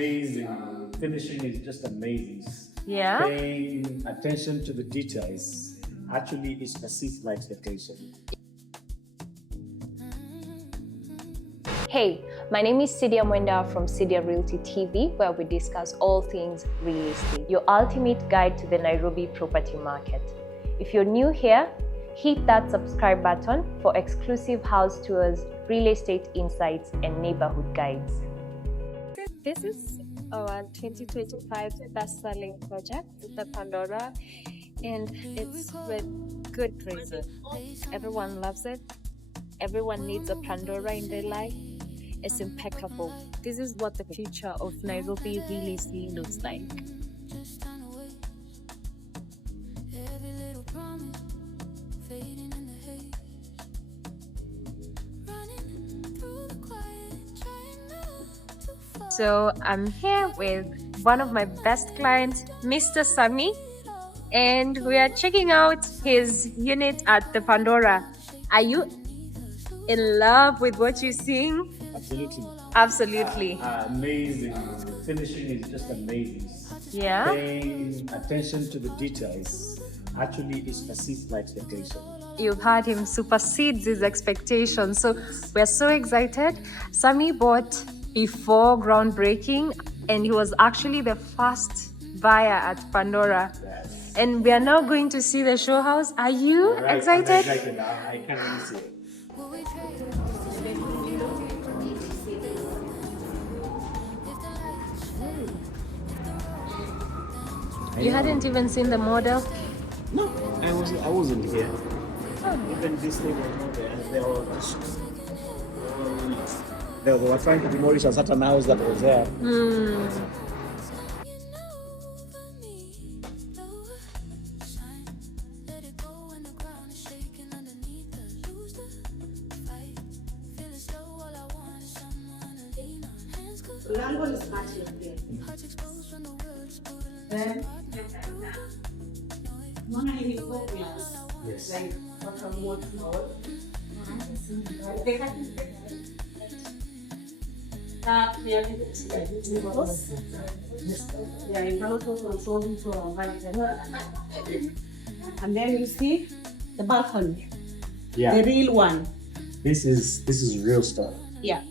amazing. Finishing is just amazing. Yeah. Paying attention to the details actually is perceived my expectation. Hey, my name is SYDIA from SYDIA Realty TV, where we discuss all things real estate, your ultimate guide to the Nairobi property market. If you're new here, hit that subscribe button for exclusive house tours, real estate insights, and neighborhood guides. This is our 2025 best-selling project, the Pandora, and it's with good reason. Everyone loves it. Everyone needs a Pandora in their life. It's impeccable. This is what the future of Nairobi real estate looks like. So I'm here with one of my best clients, Mr. Sammy, and we are checking out his unit at the Pandora. Are you in love with what you're seeing? Absolutely. Absolutely. Amazing. Finishing is just amazing. Yeah. Paying attention to the details actually is perceived my expectation. You've had him supersedes his expectations. So we're so excited. Sammy bought before groundbreaking, and he was actually the first buyer at Pandora. Yes. And we are now going to see the show house. Are you excited? I'm excited. I can't really see it. You hadn't even seen the model? No, I wasn't here. Even this thing was not there. They were trying to demolish a certain house that was there. Then, Yes. like what I'm working on. And then you see the balcony, Yeah. the real one. This is real stuff. Yeah.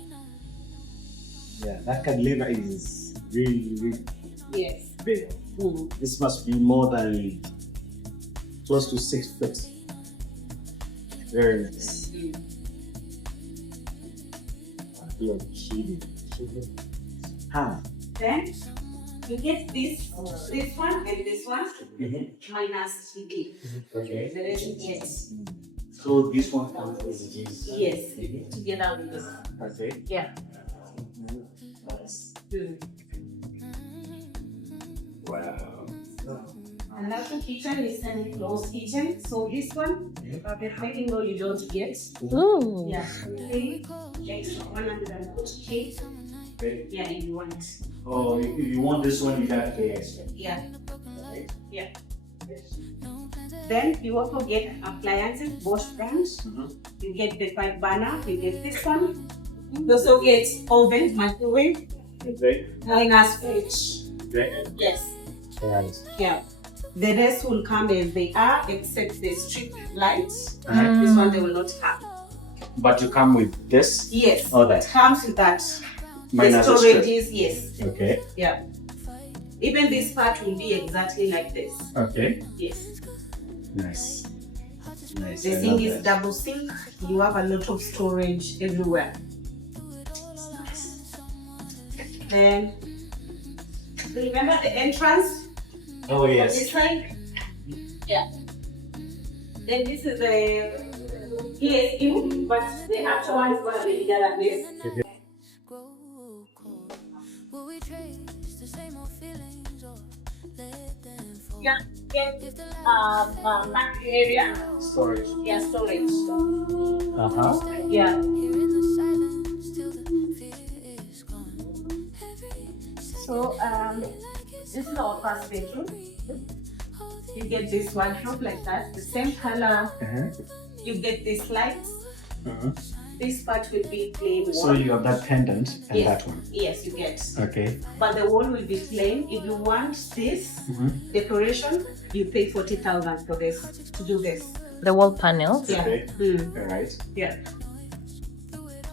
Yeah, that cantilever is really Yes. big. This must be more than close to 6 feet. Very nice. You're kidding. Then you get this one and this one minus CD. Okay. The rest is yes. So this one comes with this. Yes. Together with this. Okay. Yeah. Nice. Wow. Another kitchen is an closed kitchen. So this one, the making roll you don't get. Ooh. Yeah. Okay. Extra 140K. Okay. Yeah, if you want. Oh, if you want this one, you have to pay extra. Yeah. Right? Yeah. Then you also get appliances, wash branch. You get the 5 burner. You get this one. You also get oven, microwave, Okay. minus fridge. Okay. Yes. Nice. Yeah. The rest will come as they are, except the strip lights. This one they will not have. But you come with this? Yes. All that. It comes with that. Minus the the storage strip. is yes. Okay. Yeah. Even this part will be exactly like this. Okay. Yes. Nice. Nice. The I thing love is that. double sink. You have a lot of storage everywhere. Then remember the entrance Oh on yes. this side? Yeah. Then this is the PSU, but the actual one is going to be bigger than this. Yeah, get back area. Storage. Yeah, storage. Yeah. So this is our first bedroom. You get this wardrobe like that, the same color. You get these lights. This part will be plain wall. So you have that pendant and Yes. that one. Yes, you get. Okay. But the wall will be plain. If you want this decoration, you pay 40,000 for this, to do this. The wall panels. Yeah. Okay. Mm. All right. Yeah.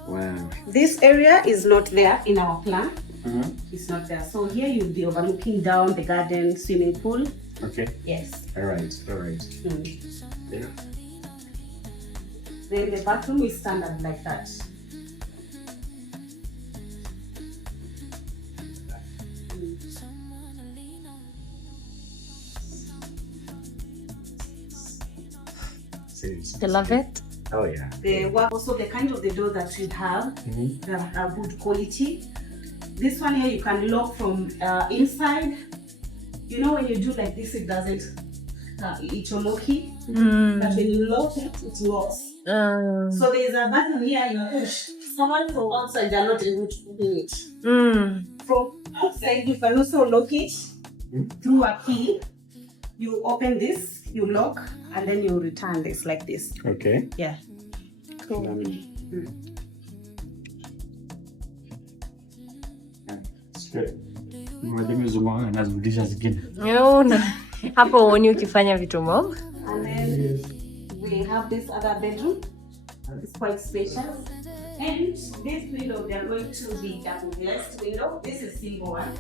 Wow. This area is not there in our plan. Mm-hmm. It's not there. So here you'll be overlooking down the garden, swimming pool. Okay. Yes. All right. All right. Yeah. Then the bathroom is standard like that. You love it? Oh yeah. Also the kind of the door that we have, they are good quality. This one here you can lock from inside. You know when you do like this, it doesn't, it's locky. But when you lock it, it locks. So there is a button here you push. Someone from outside, they are not able to open it. From outside, you can also lock it through a key. You open this, you lock, and then you return this like this. Okay. Yeah. Cool. It's good. Nazirudisha zingine. Hapo uoni ukifanya vitu mob. And then we have this other bedroom. It's quite spacious. And this window, they are going to be double glazed window. This is single one.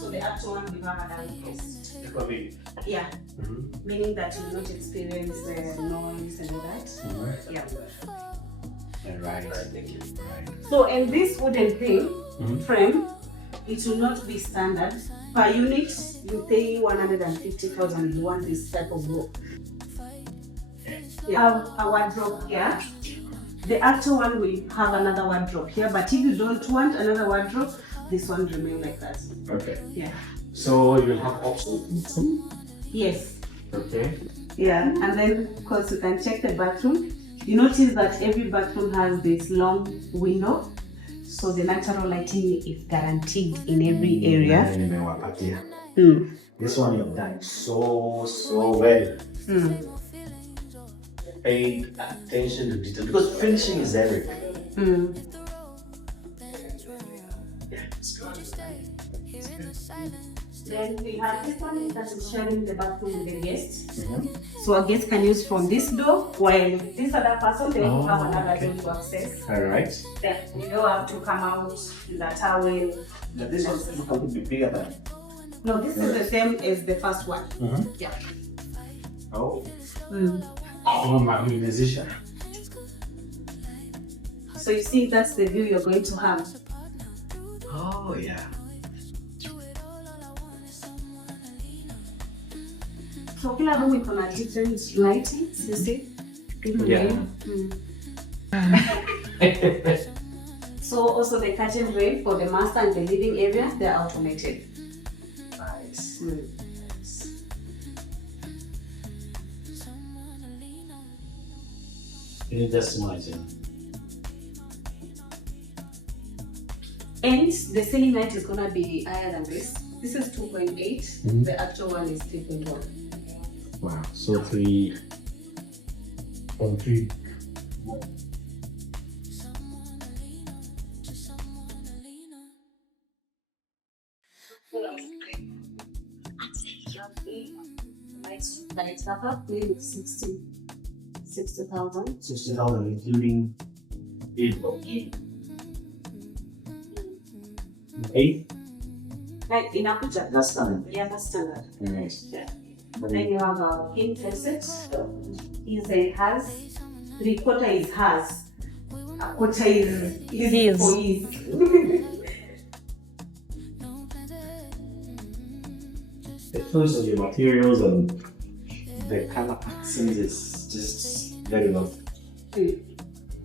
So the actual one we have a double glazed. Yeah. Meaning that you will not experience the noise and all that. Yeah. All right. So and this wooden thing, frame, it will not be standard. Per unit, you pay 150,000 if you want this type of rope. You have a wardrobe here. The actual one will have another wardrobe here, but if you don't want another wardrobe, this one remain like that. Okay. Yeah. So you have options. Yes. Okay. Yeah, and then of course you can check the bathroom. You notice that every bathroom has this long window, so the natural lighting is guaranteed in every area. This one you've done so well. Pay attention to detail because finishing is everything. Yeah, it's good. Then we have this one that is sharing the bathroom with the guests. So a guest can use from this door, while this other person they will have another door to access. All right. Yeah, you don't have to come out in the towel. But this one is going to be bigger than. No, this is the same as the first one. Yeah. Oh. Oh, my musician. So you see, that's the view you're going to have. Oh yeah. So kila room iko na different lighting, you see? Yeah. So also the curtain rail for the master and the living area, they're automated. Nice. Can you just imagine? And the ceiling height is gonna be higher than this. This is 2.8. The actual one is 3.1. Wow. So 3.3. Lights up, maybe 60,000. 60,000 including 8. Like in Abuja. That's standard. Yeah, that's standard. Nice. Yeah. Then you have a king closet. He has 3/4 is hers. A quarter is His. for his. The choice of your materials and the color accent is just very lovely.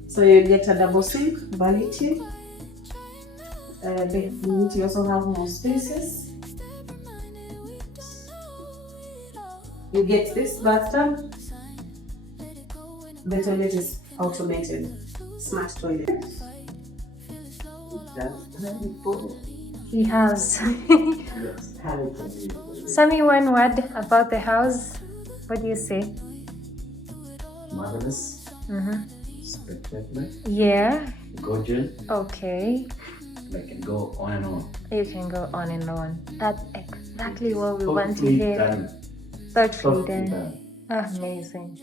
So you get a double sink, vanity. Bedroom, you also have more spaces. You get this bathtub. The toilet is automated, smart toilet. He has. Sammy, one word about the house. What do you say? Marvelous. the chocolate, Yeah. gorgeous. Okay. I can go on and on. You can go on and on. That's exactly what we want to Thoughtfully hear. done. Thoughtfully Thoughtfully done. done. Amazing.